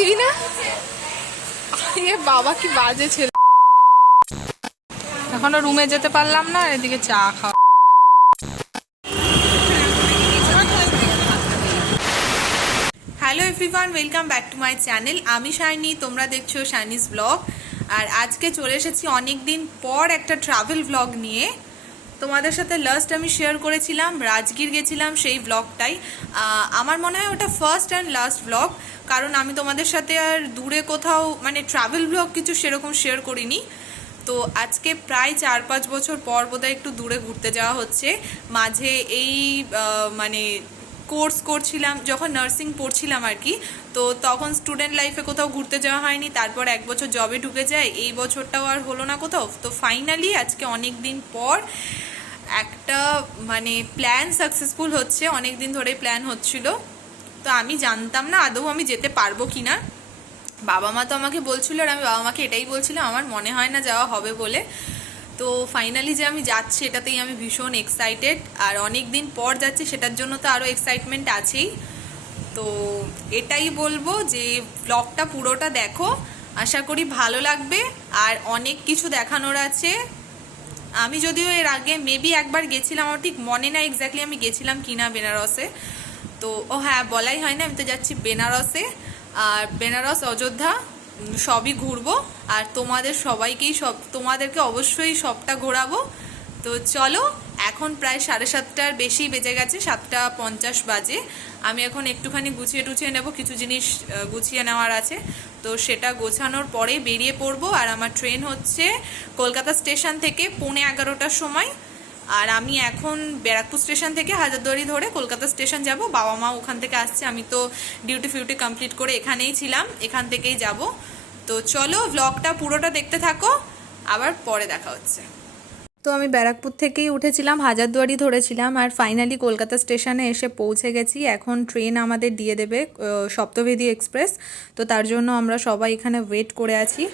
দিবি না? এ বাবা কি বাজে ছেলে। এখনো রুমে যেতে পারলাম না, এদিকে চা খাওয়া। Hello everyone, welcome back to my channel. আমি শাইনি, তোমরা দেখছো শাইনিস ব্লগ। আর আজকে চলে এসেছি অনেক দিন পর একটা ট্রাভেল ব্লগ নিয়ে। তোমাদের সাথে লাস্ট আমি শেয়ার করেছিলাম রাজগীর গেছিলাম, সেই ব্লগটাই। আমার মনে হয় ওটা ফার্স্ট অ্যান্ড লাস্ট ব্লগ, কারণ আমি তোমাদের সাথে আর দূরে কোথাও মানে ট্রাভেল ব্লগ কিছু সেরকম শেয়ার করিনি। তো আজকে প্রায় 4-5 বছর পর বোধহয় একটু দূরে ঘুরতে যাওয়া হচ্ছে। মাঝে এই মানে কোর্স করছিলাম, যখন নার্সিং পড়ছিলাম আর কি, তো তখন স্টুডেন্ট লাইফে কোথাও ঘুরতে যাওয়া হয়নি। তারপর 1 বছর জবে ঢুকে যায়, এই বছরটাও আর হলো না কোথাও। তো ফাইনালি আজকে অনেক দিন পর একটা মানে প্ল্যান সাকসেসফুল হচ্ছে। অনেক দিন ধরে প্ল্যান হচ্ছিল, তো আমি জানতাম না আদৌ আমি যেতে পারবো কিনা। বাবা মা তো আমাকে বলছিল, আর আমি বাবা মাকে এটাই বলছিলাম আমার মনে হয় না যাওয়া হবে বলে। তো ফাইনালি যে আমি যাচ্ছি এটাতেই আমি ভীষণ এক্সাইটেড, আর অনেক দিন পর যাচ্ছি সেটার জন্য তো আরও এক্সাইটমেন্ট আছেই। তো এটাই বলবো যে ব্লগটা পুরোটা দেখো, আশা করি ভালো লাগবে। আর অনেক কিছু দেখানোর আছে। আমি যদিও এর আগে মেবি একবার গেছিলাম, আমার ঠিক মনে নাই এক্স্যাক্টলি আমি গেছিলাম কিনা বেনারসে। তো হ্যাঁ, বলাই হয় না, আমি তো যাচ্ছি বেনারসে। আর বেনারস, অযোধ্যা সবই ঘুরবো, আর তোমাদের সবাইকেই তোমাদেরকে অবশ্যই সবটা ঘোরাবো। তো চলো, এখন প্রায় 7:30টার বেশি বেজে গেছে, 7:50 বাজে। আমি এখন একটুখানি গুছিয়ে টুছিয়ে নেব, কিছু জিনিস গুছিয়ে নেওয়ার আছে। তো সেটা গোছানোর পরে বেরিয়ে পড়বো। আর আমার ট্রেন হচ্ছে কলকাতা স্টেশন থেকে 11:15টার সময়। আর আমি এখন ব্যারাকপুর স্টেশন থেকে হাজারদুয়ারি ধরে কলকাতা স্টেশন যাব। বাবা মা ওখান থেকে আসছে, আমি তো ডিউটি ফিউটি কমপ্লিট করে এখানেই ছিলাম, এখান থেকেই যাব। তো চলো ব্লগটা পুরোটা দেখতে থাকো, আবার পরে দেখা হচ্ছে। তো আমি ব্যারাকপুর থেকেই উঠেছিলাম, হাজারদুয়ারি ধরেছিলাম, আর ফাইনালি কলকাতা স্টেশনে এসে পৌঁছে গেছি। এখন ট্রেন আমাদের দিয়ে দেবে সপ্তবেদী এক্সপ্রেস, তো তার জন্য আমরা সবাই এখানে ওয়েট করে আছি।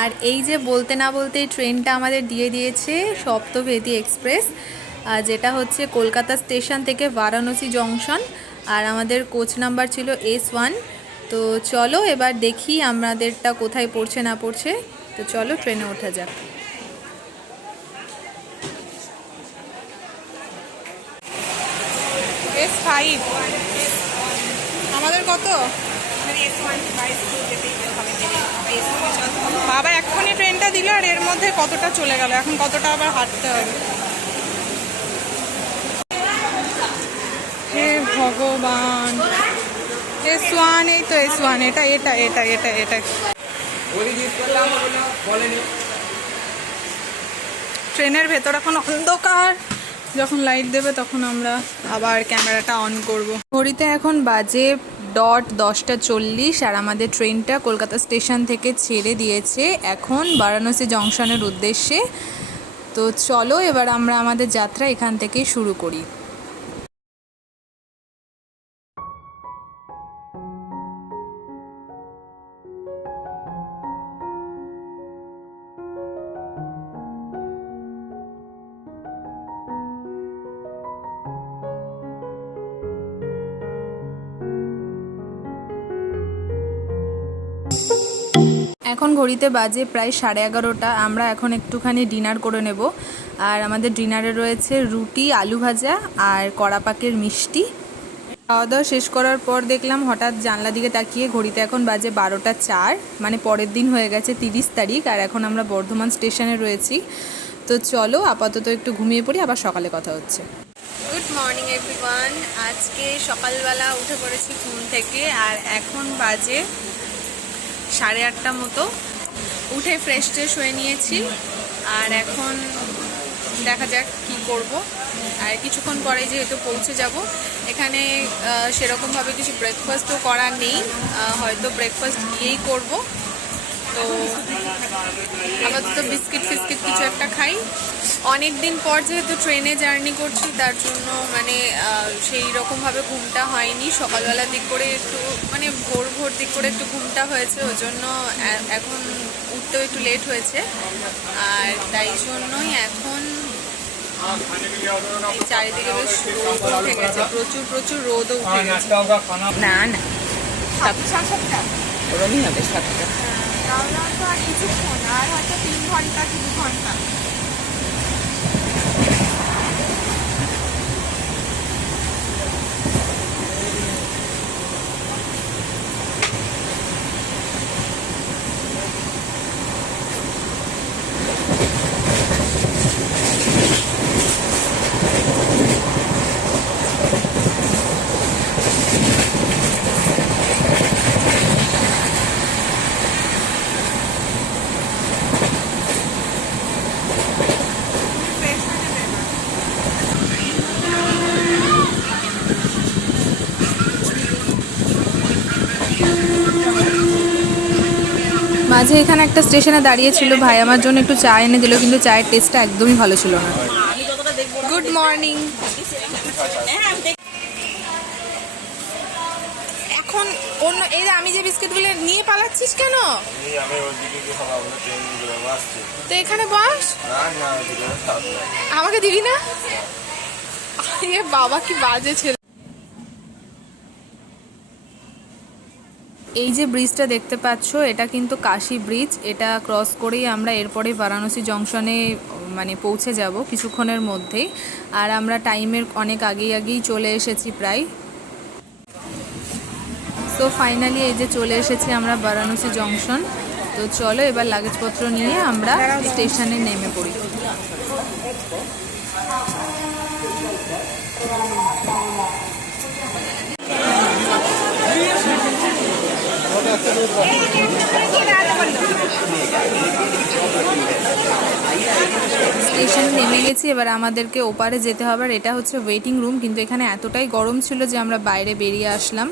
আর এই যে বলতে না বলতেই ট্রেনটা আমাদের দিয়ে দিয়েছে সপ্তবেদী এক্সপ্রেস, যেটা হচ্ছে কলকাতা স্টেশন থেকে বারাণসী জংশন। আর আমাদের কোচ নাম্বার ছিল S1। তো চলো এবার দেখি আমাদেরটা কোথায় পড়ছে না পড়ছে। তো চলো ট্রেনে ওঠা যাক। S5 আমাদের কত? বাবা এক্ষুনি ট্রেনটা দিল, আর এর মধ্যে কতটা চলে গেল, এখন কতটা আবার হাঁটতে হবে। হে ভগবান, S1, এই তো S1, এটা এটা এটা এটা এটা ট্রেনের ভেতর এখন অন্ধকার, যখন লাইট দেবে তখন আমরা আবার ক্যামেরাটা অন করব। ঘড়িতে এখন বাজে 10:40, আর আমাদের ট্রেনটা কলকাতা স্টেশন থেকে ছেড়ে দিয়েছে এখন বারাণসী জংশনের উদ্দেশ্যে। তো চলো এবার আমরা আমাদের যাত্রা এখান থেকেই শুরু করি। এখন ঘড়িতে বাজে প্রায় 11:30। আমরা এখন একটুখানি ডিনার করে নেব। আর আমাদের ডিনারে রয়েছে রুটি, আলু ভাজা আর কড়া পাকের মিষ্টি। খাওয়া দাওয়া শেষ করার পর দেখলাম হঠাৎ জানলা দিকে তাকিয়ে ঘড়িতে এখন বাজে 12:04, মানে পরের দিন হয়ে গেছে 30 তারিখ। আর এখন আমরা বর্ধমান স্টেশনে রয়েছি। তো চলো আপাতত একটু ঘুমিয়ে পড়ি, আবার সকালে কথা হচ্ছে। Good morning everyone. আজকে সকালবেলা উঠে পড়েছি ঘুম থেকে, আর এখন বাজে 8:30 মতো। উঠে ফ্রেশ ট্রেশ হয়ে নিয়েছি, আর এখন দেখা যাক কি করব। আর কিছুক্ষণ পরে যেহেতু পৌঁছে যাব, এখানে সেরকমভাবে কিছু ব্রেকফাস্টও করা নেই, হয়তো ব্রেকফাস্ট গিয়েই করব। তো আপাতত বিস্কিট ফিস্কিট কিছু একটা খাই। অনেক দিন পর যেহেতু ট্রেনে জার্নি করছি, তার জন্য মানে সেই রকমভাবে ঘুমটা হয়নি। সকালবেলার দিক করে একটু মানে ভোর ভোর দিক করে একটু ঘুমটা হয়েছে, ওই জন্য এখন উঠতেও একটু লেট হয়েছে। আর তাই জন্যই এখন চারিদিকে বেশ রোদ উঠে গেছে, প্রচুর রোদও উঠে গেছে। না না ওরমই হবে 7টা। তাহলে তো আর কিছুক্ষণ, আর হয়তো 3 ঘন্টা 2 ঘন্টা। মাঝে এখানে একটা স্টেশনে দাঁড়িয়েছিল ভাই, আমার জন্য একটু চা এনে দিল, কিন্তু চায়ের টেস্টটা একদমই ভালো ছিল না। Good morning. এখন অন্য এই যে আমি যে বিস্কিটগুলো নিয়ে পালাচ্ছিস কেন? তো এখানে বস, আমাকে দিবি না? এ বাবা কি বাজে ছেলে। এই যে ব্রিজটা দেখতে পাচ্ছ, এটা কিন্তু কাশী ব্রিজ। এটা ক্রস করেই আমরা এরপরে বারাণসী জংশনে মানে পৌঁছে যাব কিছুক্ষণের মধ্যেই। আর আমরা টাইমের অনেক আগেই চলে এসেছি প্রায়। সো ফাইনালি এই যে চলে এসেছি আমরা বারাণসী জংশন। তো চলো এবার লাগেজপত্র নিয়ে আমরা স্টেশনে নেমে পড়ি। স্টেশনে নেমে গেছি, এবার আমাদেরকে ওপারে যেতে হবে। আর এটা হচ্ছে ওয়েটিং রুম, কিন্তু এখানে এতটাই গরম ছিল যে আমরা বাইরে বেরিয়ে আসলাম।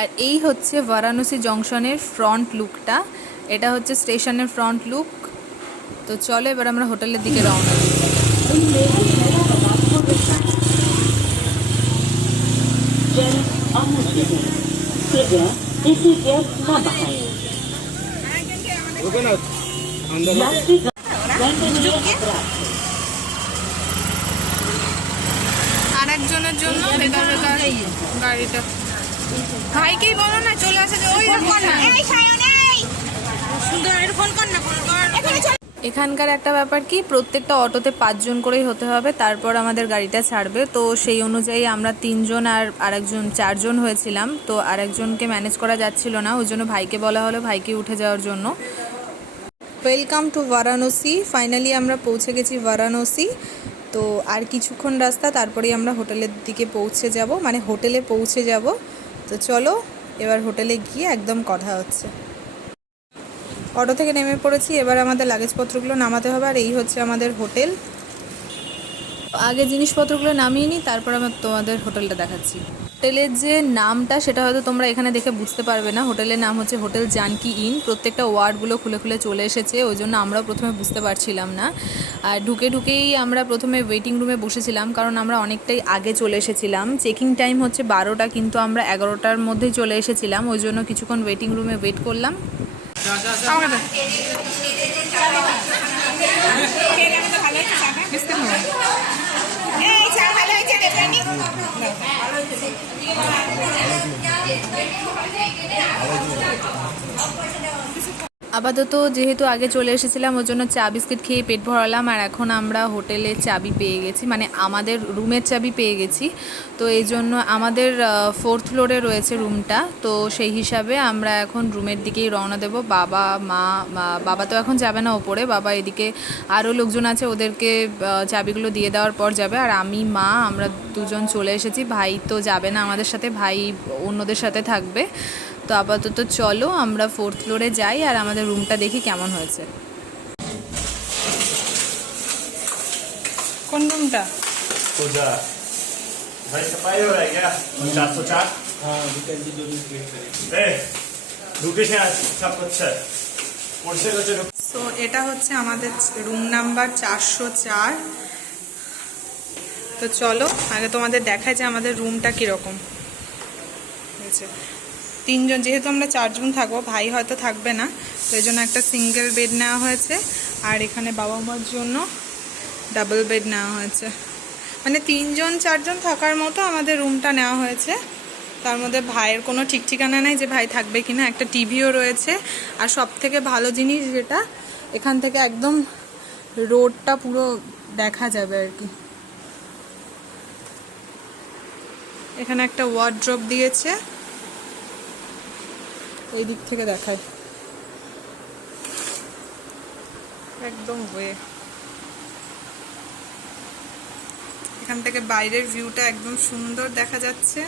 আর এই হচ্ছে বারাণসী জংশনের ফ্রন্ট লুকটা। এটা হচ্ছে স্টেশনের ফ্রন্ট লুক। তো চলো এবার আমরা হোটেলের দিকে রওনা দিই। আর একজনের জন্য বেকার বেকার গাড়িটা, ভাইকেই বলো না চলে আসে। এখানকার একটা ব্যাপার কি, প্রত্যেকটা অটোতে 5 জন করেই হতে হবে, তারপর আমাদের গাড়িটা ছাড়বে। তো সেই অনুযায়ী আমরা 3 জন আর আরেকজন 4 জন হয়েছিলাম। তো আরেকজনকে ম্যানেজ করা যাচ্ছিল না, ওই জন্য ভাইকে বলা হলো ভাইকে উঠে যাওয়ার জন্য। Welcome to Varanasi. ফাইনালি আমরা পৌঁছে গেছি বারাণসী। তো আর কিছুক্ষণ রাস্তা, তারপরেই আমরা হোটেলের দিকে পৌঁছে যাব, মানে হোটেলে পৌঁছে যাব। তো চলো এবার হোটেলে গিয়ে একদম কথা হচ্ছে। অটো থেকে নেমে পড়েছি, এবার আমাদের লাগেজপত্রগুলো নামাতে হবে। আর এই হচ্ছে আমাদের হোটেল। আগে জিনিসপত্রগুলো নামিয়ে নিই, তারপর আমি তোমাদের হোটেলটা দেখাচ্ছি। হোটেলের যে নামটা সেটা হয়তো তোমরা এখানে দেখে বুঝতে পারবে না। হোটেলের নাম হচ্ছে হোটেল জানকী ইন। প্রত্যেকটা ওয়ার্ডগুলো খুলে খুলে চলে এসেছে, ওই জন্য আমরাও প্রথমে বুঝতে পারছিলাম না। আর ঢুকেই আমরা প্রথমে ওয়েটিং রুমে বসেছিলাম, কারণ আমরা অনেকটাই আগে চলে এসেছিলাম। চেকিং টাইম হচ্ছে 12টা, কিন্তু আমরা 11টার মধ্যেই চলে এসেছিলাম, ওই জন্য কিছুক্ষণ ওয়েটিং রুমে ওয়েট করলাম। আপাতত যেহেতু আগে চলে এসেছিলাম, ওর জন্য চা বিস্কিট খেয়ে পেট ভরালাম। আর এখন আমরা হোটেলের চাবি পেয়ে গেছি, মানে আমাদের রুমের চাবি পেয়ে গেছি। তো এই জন্য আমাদের 4th ফ্লোরে রয়েছে রুমটা। তো সেই হিসাবে আমরা এখন রুমের দিকেই রওনা দেব। বাবা তো এখন যাবে না ওপরে, বাবা এদিকে আরও লোকজন আছে, ওদেরকে চাবিগুলো দিয়ে দেওয়ার পর যাবে। আর আমি আমরা 2 জন চলে এসেছি। ভাই তো যাবে না আমাদের সাথে, ভাই অন্যদের সাথে থাকবে। তো আপাতত চলো আমরা 4th ফ্লোরে যাই আর আমাদের রুমটা দেখি কেমন হয়েছে। কোন রুমটা? पूजा भाई सफाई हो रहा है क्या? 404 हाँ विकल जी जो भी क्लिक करें ঢুকিস না সব হচ্ছে পরিষ্কার হচ্ছে। সো এটা হচ্ছে আমাদের রুম নাম্বার 404। তো চলো আগে তোমাদের দেখায় যে আমাদের রুমটা কীরকম হয়েছে। 3 জন, যেহেতু আমরা 4 জন থাকবো, ভাই হয়তো থাকবে না, তো এই জন্য একটা সিঙ্গেল বেড নেওয়া হয়েছে। আর এখানে বাবা মার জন্য ডাবল বেড নেওয়া হয়েছে, মানে 3জন 4জন থাকার মতো আমাদের রুমটা নেওয়া হয়েছে। তার মধ্যে ভাইয়ের কোনো ঠিক ঠিকানা নেই যে ভাই থাকবে কিনা। একটা টিভিও রয়েছে, আর সব থেকে ভালো জিনিস যেটা, এখান থেকে একদম রোডটা পুরো দেখা যাবে আর কি। এখানে একটা ওয়ার্ড্রপ দিয়েছে, এই দিক থেকে দেখায় একদম ওয়ে। এখান থেকে বাইরের ভিউটা একদম সুন্দর দেখা যাচ্ছে।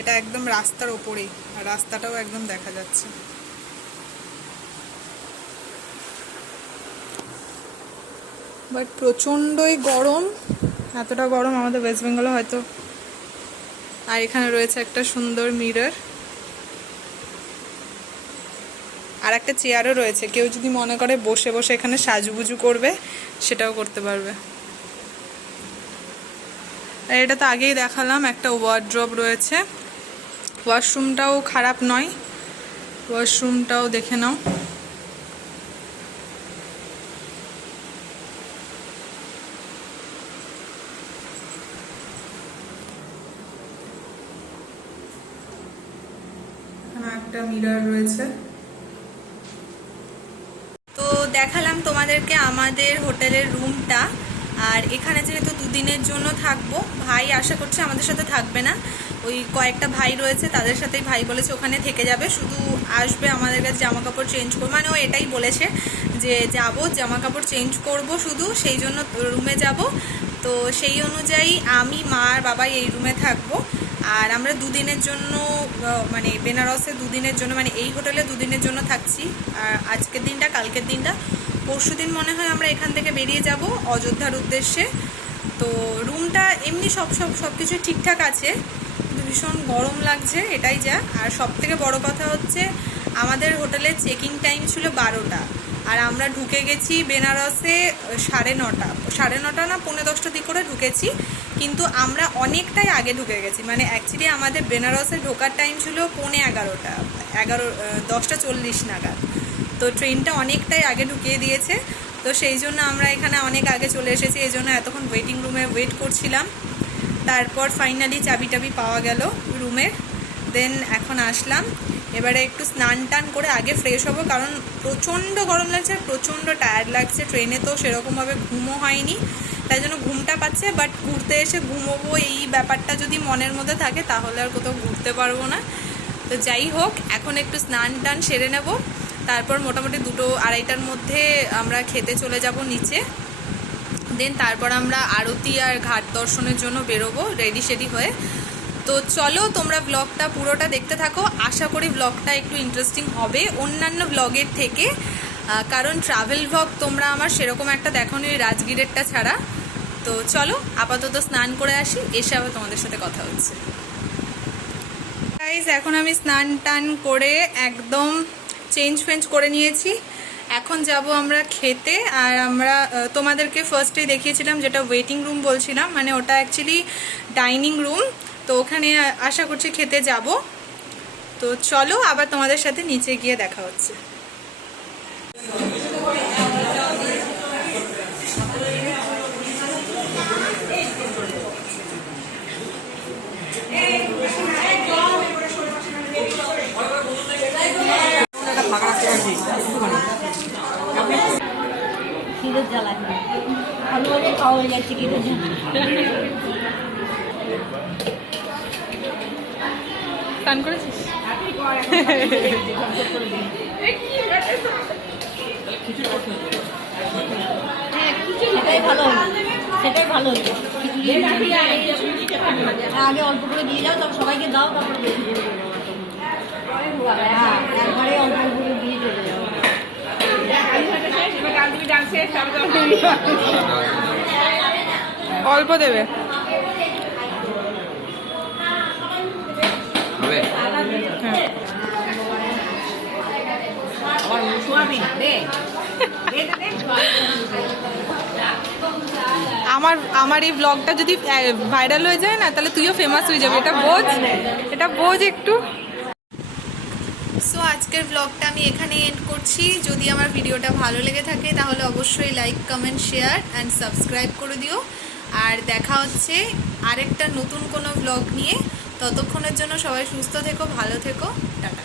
এটা একদম রাস্তার ওপরেই, আর রাস্তাটাও একদম দেখা যাচ্ছে। বাট প্রচণ্ডই গরম, এতটা গরম আমাদের ওয়েস্ট বেঙ্গলে হয়তো। আর এখানে রয়েছে একটা সুন্দর মিরর, আর একটা চেয়ারও রয়েছে, কেউ যদি মনে করে বসে বসে এখানে সাজুগুজু করবে সেটাও করতে পারবে। আর এটা তো আগেই দেখালাম, একটা ওয়ার্ড্রপ রয়েছে। ওয়াশরুমটাও খারাপ নয়, ওয়াশরুমটাও দেখে নাও। এখানে একটা মিরর রয়েছে। তো দেখালাম তোমাদেরকে আমাদের হোটেলের রুমটা। আর এখানে যেহেতু 2 দিনের জন্য থাকবো, ভাই আশা করছে আমাদের সাথে থাকবে না, ওই কয়েকটা ভাই রয়েছে তাদের সাথেই, ভাই বলেছে ওখানে থেকে যাবে, শুধু আসবে আমাদের কাছে জামা কাপড় চেঞ্জ করবে, মানে ও এটাই বলেছে যে যাব জামা কাপড় চেঞ্জ করব শুধু, সেই জন্য রুমে যাব। তো সেই অনুযায়ী আমি, মা আর বাবাই এই রুমে থাকবো। আর আমরা 2 দিনের জন্য, মানে বেনারসে 2 দিনের জন্য, মানে এই হোটেলে 2 দিনের জন্য থাকছি। আর আজকের দিনটা, কালকের দিনটা, পরশুদিন মনে হয় আমরা এখান থেকে বেরিয়ে যাব অযোধ্যার উদ্দেশ্যে। তো রুমটা এমনি সব কিছু ঠিকঠাক আছে, কিন্তু ভীষণ গরম লাগছে, এটাই যা। আর সব থেকে বড় কথা হচ্ছে আমাদের হোটেলের চেকিং টাইম ছিল 12টা, আর আমরা ঢুকে গেছি বেনারসে 9:30 না 9:45 দিক করে ঢুকেছি, কিন্তু আমরা অনেকটাই আগে ঢুকে গেছি। মানে অ্যাকচুয়ালি আমাদের বেনারসে ঢোকার টাইম ছিল 11:45, 10:40 নাগাদ। তো ট্রেনটা অনেকটাই আগে ঢুকিয়ে দিয়েছে, তো সেই জন্য আমরা এখানে অনেক আগে চলে এসেছি, এই জন্য এতক্ষণ ওয়েটিং রুমে ওয়েট করছিলাম। তারপর ফাইনালি চাবি পাওয়া গেল রুমের, দেন এখন আসলাম। এবারে একটু স্নান টান করে আগে ফ্রেশ হবো, কারণ প্রচণ্ড গরম লাগছে, প্রচণ্ড টায়ার্ড লাগছে। ট্রেনে তো সেরকমভাবে ঘুমও হয়নি, তাই জন্য ঘুমটা পাচ্ছে। বাট ঘুরতে এসে ঘুমোবো এই ব্যাপারটা যদি মনের মধ্যে থাকে তাহলে আর কোথাও ঘুরতে পারবো না। তো যাই হোক, এখন একটু স্নান টান সেরে নেব, তারপর মোটামুটি 2-2:30টার মধ্যে আমরা খেতে চলে যাব নিচে। দেন তারপর আমরা আরতি আর ঘাট দর্শনের জন্য বেরোবো রেডি সেডি হয়ে। তো চলো তোমরা ব্লগটা পুরোটা দেখতে থাকো, আশা করি ব্লগটা একটু ইন্টারেস্টিং হবে অন্যান্য ব্লগের থেকে, কারণ ট্রাভেল ব্লগ তোমরা আমার সেরকম একটা দেখোনি ওই রাজগীরেরটা ছাড়া। তো চলো আপাতত স্নান করে আসি, এসে আবার তোমাদের সাথে কথা হচ্ছে। গাইস, এখন আমি স্নান টান করে একদম চেঞ্জ করে নিয়েছি, এখন যাব আমরা খেতে। আর আমরা তোমাদেরকে ফার্স্টেই দেখিয়েছিলাম যেটা ওয়েটিং রুম বলছিলাম, মানে ওটা অ্যাকচুয়ালি ডাইনিং রুম। তো ওখানে আশা করছি খেতে যাব। তো চলো আবার তোমাদের সাথে নিচে গিয়ে দেখা হচ্ছে। খিদের জ্বালা ভালো ভালো খাওয়া হয়ে যাচ্ছে খিদের জ্বালা। স্নান করেছিস? সেটাই ভালো হলো, সেটাই ভালো হলো। আগে অল্প করে দিয়ে যাও, তখন সবাইকে দাও, তারপরে বেশি করে দেবো। হ্যাঁ, একবারে অল্প অল্প করে দিয়ে চলে যাও। অল্প দেবে। আমার এই ব্লগটা যদি ভাইরাল হয়ে যায় না, তাহলে তুইও ফেমাস হয়ে যাবে, এটা বোঝ একটু। সো আজকের ব্লগটা আমি এখানে এন্ড করছি। যদি আমার ভিডিওটা ভালো লেগে থাকে তাহলে অবশ্যই like, comment, share and subscribe করে দিও। আর দেখা হচ্ছে আরেকটা নতুন কোনো ব্লগ নিয়ে। ততক্ষণের জন্য সবাই সুস্থ থেকো, ভালো থেকো, টাটা।